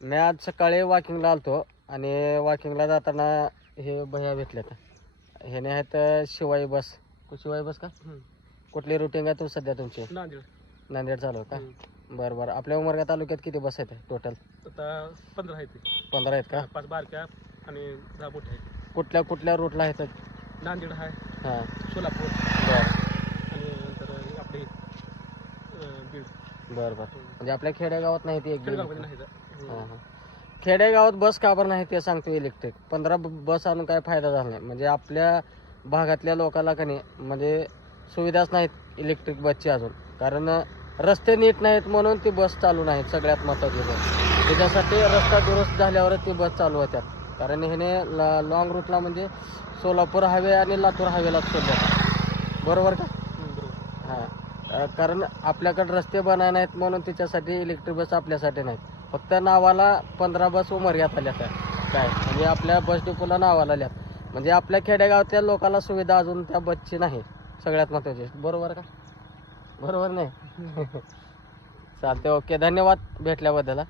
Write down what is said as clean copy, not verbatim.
मी आज सकाळी वॉकिंगला आलतो आणि वॉकिंगला जाताना हे भैया भेटले तर ह्याने आहेत शिवाई बस. शिवाई बस का? कुठली रुटीन आहे तू सध्या तुमची? नांदेड चालू आहे का? बरं बरं. आपल्या उमरगा तालुक्यात किती बस आहेत टोटल? आता 15 आहेत. 15 आहेत का? 5 बारक्या आणि 10 मोठ्या आहेत. कुठल्या कुठल्या रूटला आहेत? नांदेड आहे, हां सोलापूर बरं आणि नंतर आपले बीड. बरं बरं. म्हणजे आपल्या खेडेगावात नाही ते एक खेडेगावमध्ये नाही हां हां. खेडेगावात बस का बरं नाही ते सांगतो. इलेक्ट्रिक 15 बस आणून काय फायदा झाला नाही. म्हणजे आपल्या भागातल्या लोकांना का नाही म्हणजे सुविधाच नाहीत इलेक्ट्रिक बसची अजून. कारण रस्ते नीट नाहीत म्हणून ती बस चालू नाहीत. सगळ्यात महत्त्वाची गोष्ट त्याच्यासाठी रस्ता दुरुस्त झाल्यावरच ती बस चालू होत्यात. कारण ह्याने लॉंग रूटला म्हणजे सोलापूर हायवे आणि लातूर हायवेलाच सोडतात. बरोबर का? बरोबर. हां. कारण आपल्याकडे रस्ते बनाय नाहीत म्हणून त्याच्यासाठी इलेक्ट्रिक बस आपल्यासाठी नाहीत. फक्त नावाला 15 बस उमरग्यात आल्या काय म्हणजे आपल्या बस डिपोला नावाला आल्यात. म्हणजे आपल्या खेडेगावातल्या लोकांना सुविधा अजून त्या बसची नाही. सगळ्यात महत्त्वाची. बरोबर का? बरोबर नाही? चालते. ओके. धन्यवाद भेटल्याबद्दल.